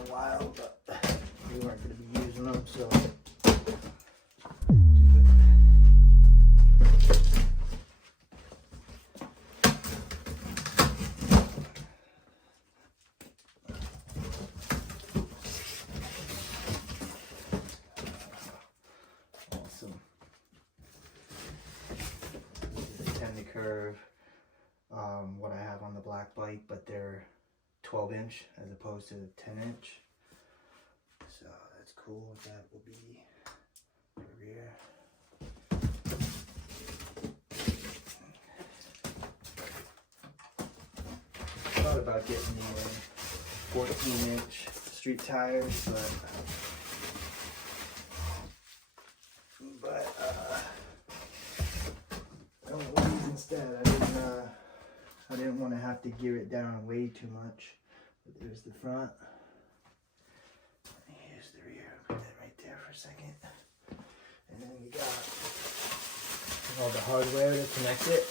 a while, but we weren't going to be using them, so. Awesome. This is 10 to curve. What I have on the black bike, but they're 12-inch as opposed to 10-inch. So that's cool. That will be the rear. Thought about getting the 14-inch street tires, but I don't know these instead. I didn't want to have to gear it down way too much. But there's the front. Here's the rear. Put that right there for a second. And then we got all the hardware to connect it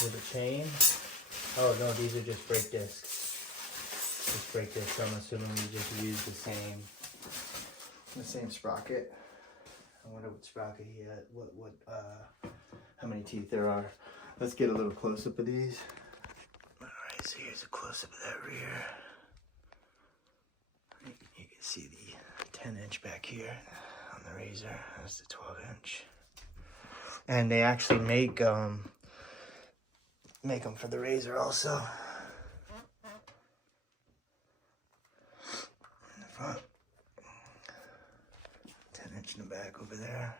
with a chain. Oh no, these are just brake discs. Just brake discs. I'm assuming we just use the same sprocket. I wonder what sprocket he had. How many teeth there are. Let's get a little close up of these. Alright, so here's a close up of that rear. You can see the 10-inch back here on the Razor. That's the 12-inch. And they actually make them for the Razor also. In the front. 10-inch in the back over there.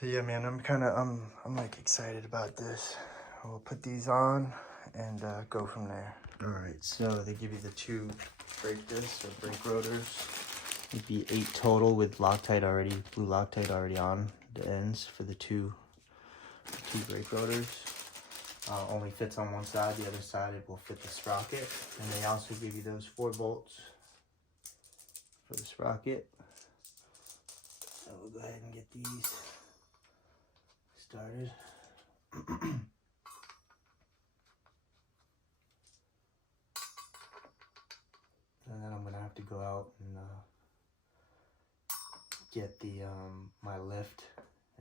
So yeah, man, I'm like excited about this. We'll put these on and go from there. All right, so they give you the 2 brake discs or brake rotors. It'd be 8 total with Loctite already, blue Loctite already on the ends for the two brake rotors. Only fits on one side. The other side it will fit the sprocket. And they also give you those 4 bolts for the sprocket. So we'll go ahead and get these started. And then I'm gonna have to go out and get the my lift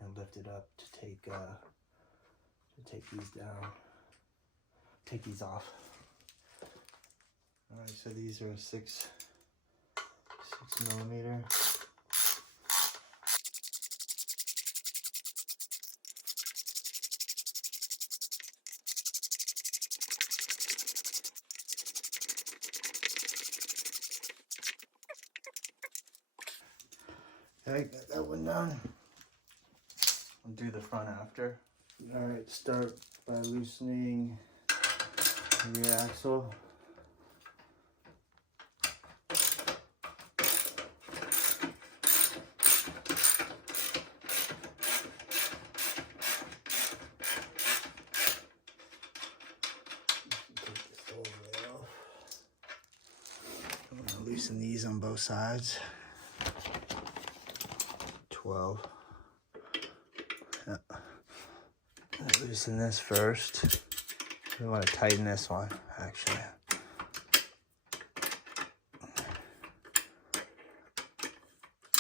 and lift it up to take these down, take these off. All right, so these are 6 millimeter. Okay, got that one done. I'll do the front after. All right, start by loosening the rear axle. Take this whole way off. I'm gonna loosen these on both sides. 12. Yeah. Loosen this first. We want to tighten this one, actually.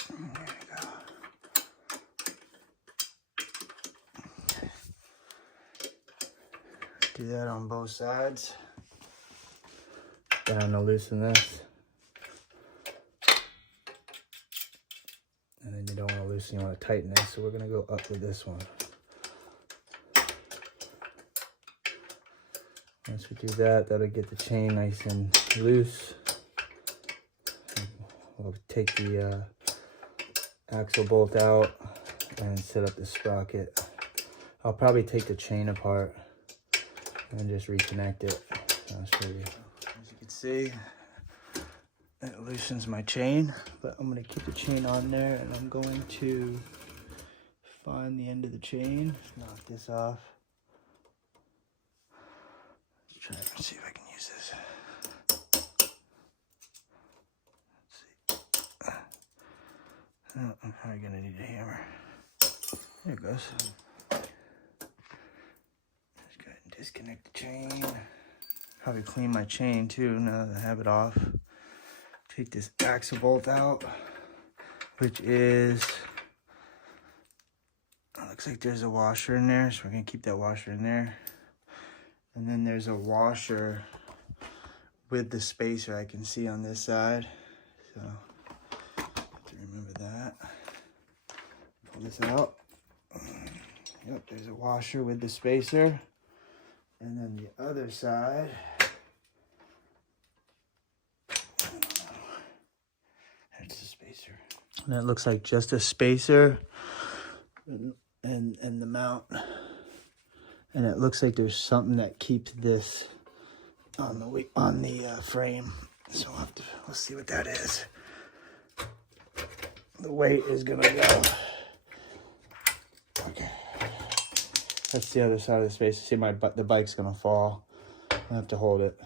There we go. Do that on both sides. Then I'm gonna loosen this. And then you don't want to loosen, you want to tighten it. So we're going to go up with this one. Once we do that, that'll get the chain nice and loose. We'll take the axle bolt out and set up the sprocket. I'll probably take the chain apart and just reconnect it. I'll show you. As you can see, it loosens my chain, but I'm going to keep the chain on there, and I'm going to find the end of the chain, knock this off. Let's try and see if I can use this. Let's see. Oh, I'm probably going to need a hammer. There it goes. Just go ahead and disconnect the chain. Probably clean my chain too now that I have it off. Take this axle bolt out, which is, looks like there's a washer in there, so we're gonna keep that washer in there. And then there's a washer with the spacer I can see on this side. So, have to remember that. Pull this out. Yep, there's a washer with the spacer. And then the other side, there's the spacer. And it looks like just a spacer and the mount. And it looks like there's something that keeps this on the frame. So we'll see what that is. The weight is gonna go. Okay. That's the other side of the space. See, the bike's gonna fall. I have to hold it.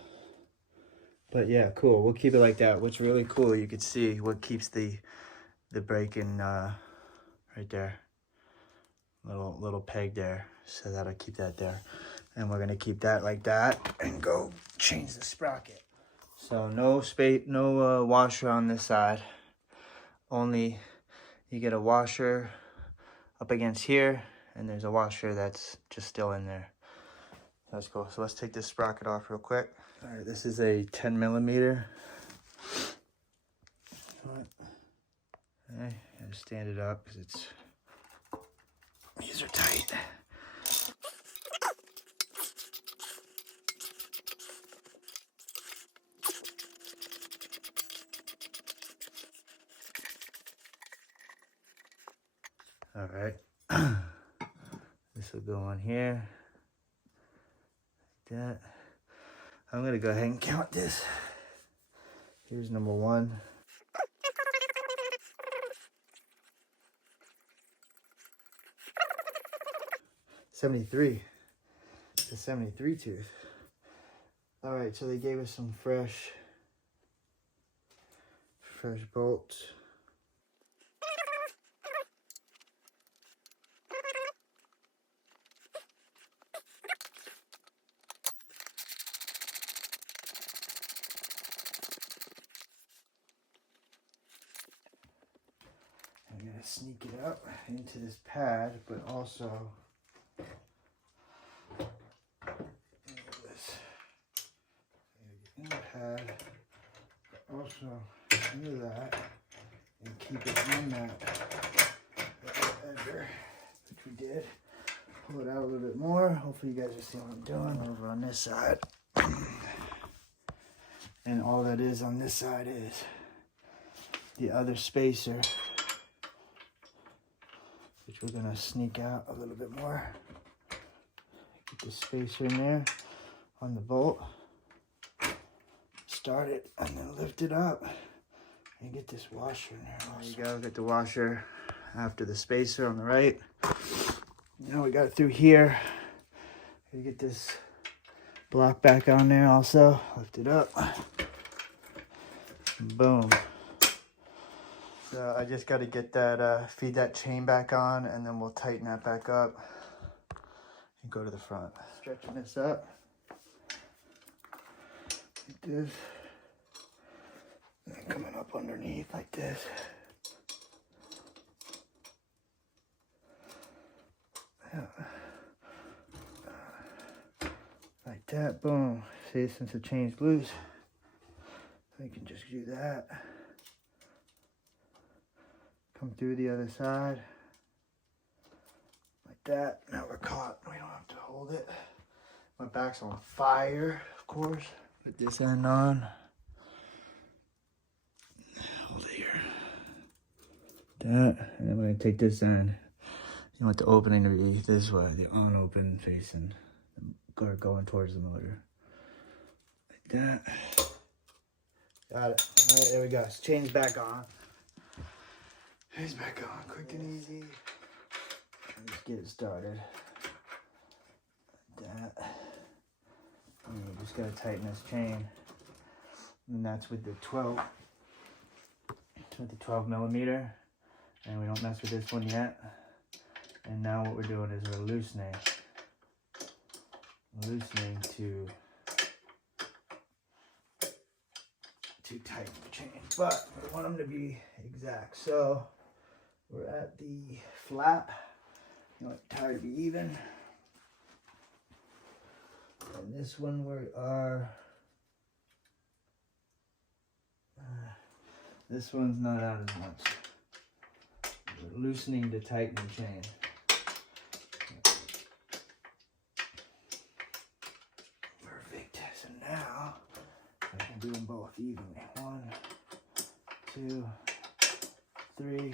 But yeah, cool. We'll keep it like that. What's really cool, you can see what keeps the brake in right there. Little peg there. So that'll keep that there. And we're gonna keep that like that and go change the sprocket. So no washer on this side. Only you get a washer up against here, and there's a washer that's just still in there. That's cool. So let's take this sprocket off real quick. All right, this is a 10 millimeter. Okay, gotta stand it up because these are tight. All right, this will go on here, like that. I'm gonna go ahead and count this. Here's number 1. $73. It's a 73 tooth. All right, so they gave us some fresh bolts. I'm gonna sneak it up into this pad, but also in the pad, but also into that, and keep it on that edger, which we did. Pull it out a little bit more. Hopefully you guys are seeing what I'm doing over on this side. And all that is on this side is the other spacer, which we're gonna sneak out a little bit more. Get the spacer in there on the bolt. Start it and then lift it up and get this washer in there. There you go, get the washer after the spacer on the right. Now we got it through here. You get this block back on there also. Lift it up. Boom. So I just got to get that, feed that chain back on, and then we'll tighten that back up and go to the front. Stretching this up. Like this. And coming up underneath like this. Yeah. Like that, boom. See, since the chain's loose, I can just do that. Come through the other side. Like that. Now we're caught. We don't have to hold it. My back's on fire, of course. Put this end on. Hold it here. That. And then we're going to take this end. You want the opening to be this way, the on open facing, going towards the motor. Like that. Got it. All right, there we go. It's chain's back on. It's back on, quick and easy. Let's get it started. Like that. And you just gotta tighten this chain. And that's with the 12 millimeter. And we don't mess with this one yet. And now what we're doing is we're loosening to too tight in the chain, but we want them to be exact. So we're at the flap. You want the tire to be even. And this one we are. This one's not out as much. We're loosening to tighten the chain. Perfect. So now I can do them both evenly. 1, 2, 3.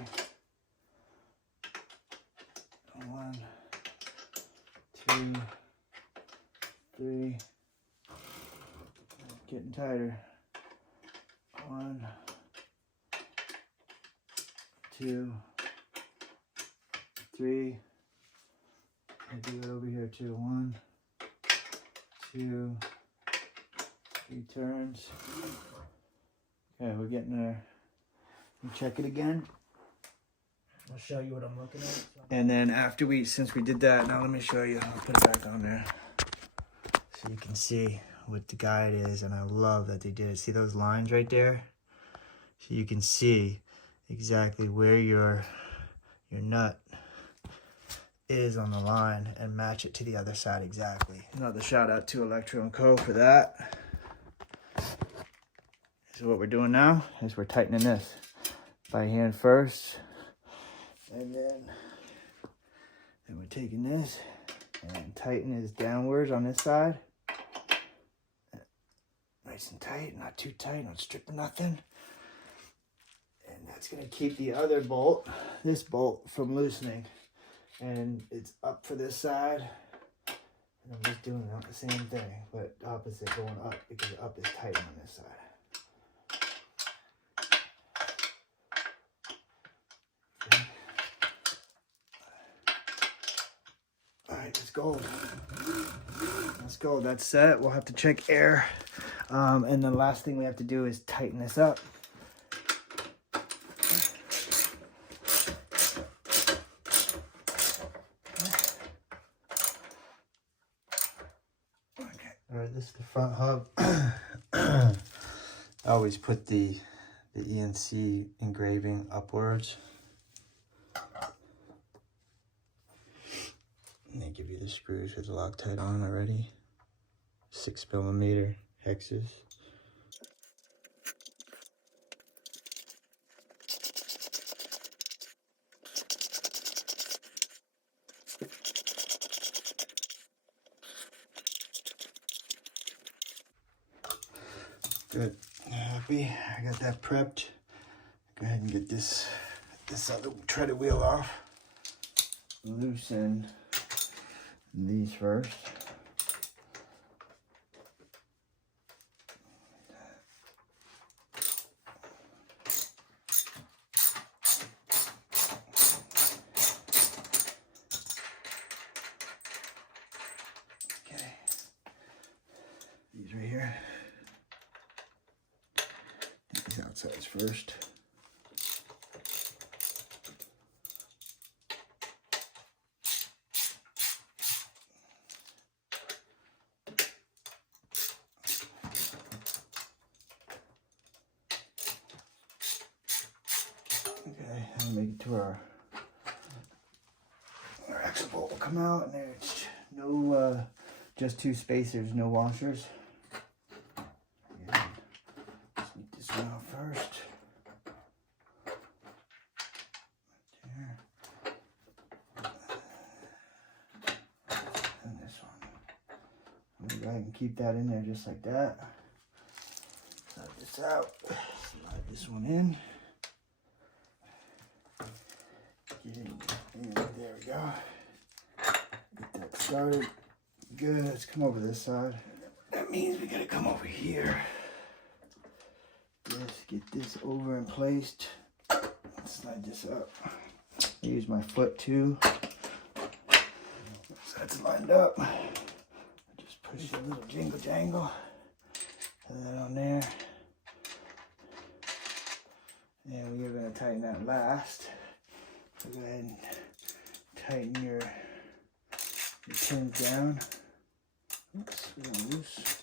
1, 2, 3. Getting tighter. 1, 2, 3. I do it over here too. 1, 2, 3 turns. Okay, we're getting there. You check it again. I'll show you what I'm looking at. And then after since we did that, now let me show you. I'll put it back on there so you can see what the guide is. And I love that they did it. See those lines right there? So you can see exactly where your nut is on the line and match it to the other side exactly. Another shout out to Electro & Co for that. So what we're doing now is we're tightening this by hand first, and then we're taking this and tighten this downwards on this side. Nice and tight, not too tight, not stripping nothing. And that's gonna keep the other bolt, this bolt, from loosening. And it's up for this side. And I'm just doing the same thing, but opposite, going up, because up is tight on this side. Okay. All right, it's gold. That's gold, that's set. We'll have to check air. And the last thing we have to do is tighten this up. All right, this is the front hub. I always put the ENC engraving upwards. And they give you the screws with the Loctite on already. 6mm hexes. Good, happy. I got that prepped. Go ahead and get this other treaded wheel off. Loosen these first. Okay, these right here. These outsides first. Okay, and make it to our axle bolt will come out, and there's no just 2 spacers, no washers. And let's make this one out first. There. And this one. Maybe I can keep that in there just like that. Slide this out. Slide this one in. Get in, and there we go. Get that started. Good. Let's come over this side. That means we gotta come over here. Just get this over and placed. Slide this up. Use my foot too. So that's lined up. Just push a little jingle jangle. Put that on there. And we're gonna tighten that last. So go ahead and tighten your pins down. Oops, we're gonna loose.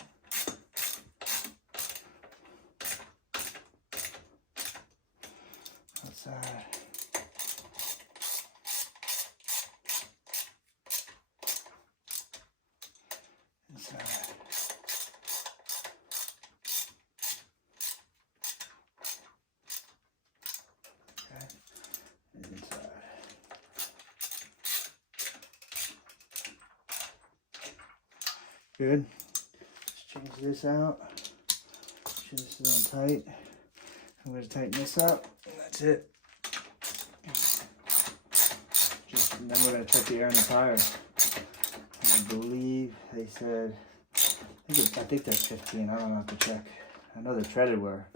good. Let's change this out. Make sure this is on tight. I'm going to tighten this up, and that's it. And then we're going to check the air in the tire. I believe they said, I think they're 15. I don't have to check. I know the treaded were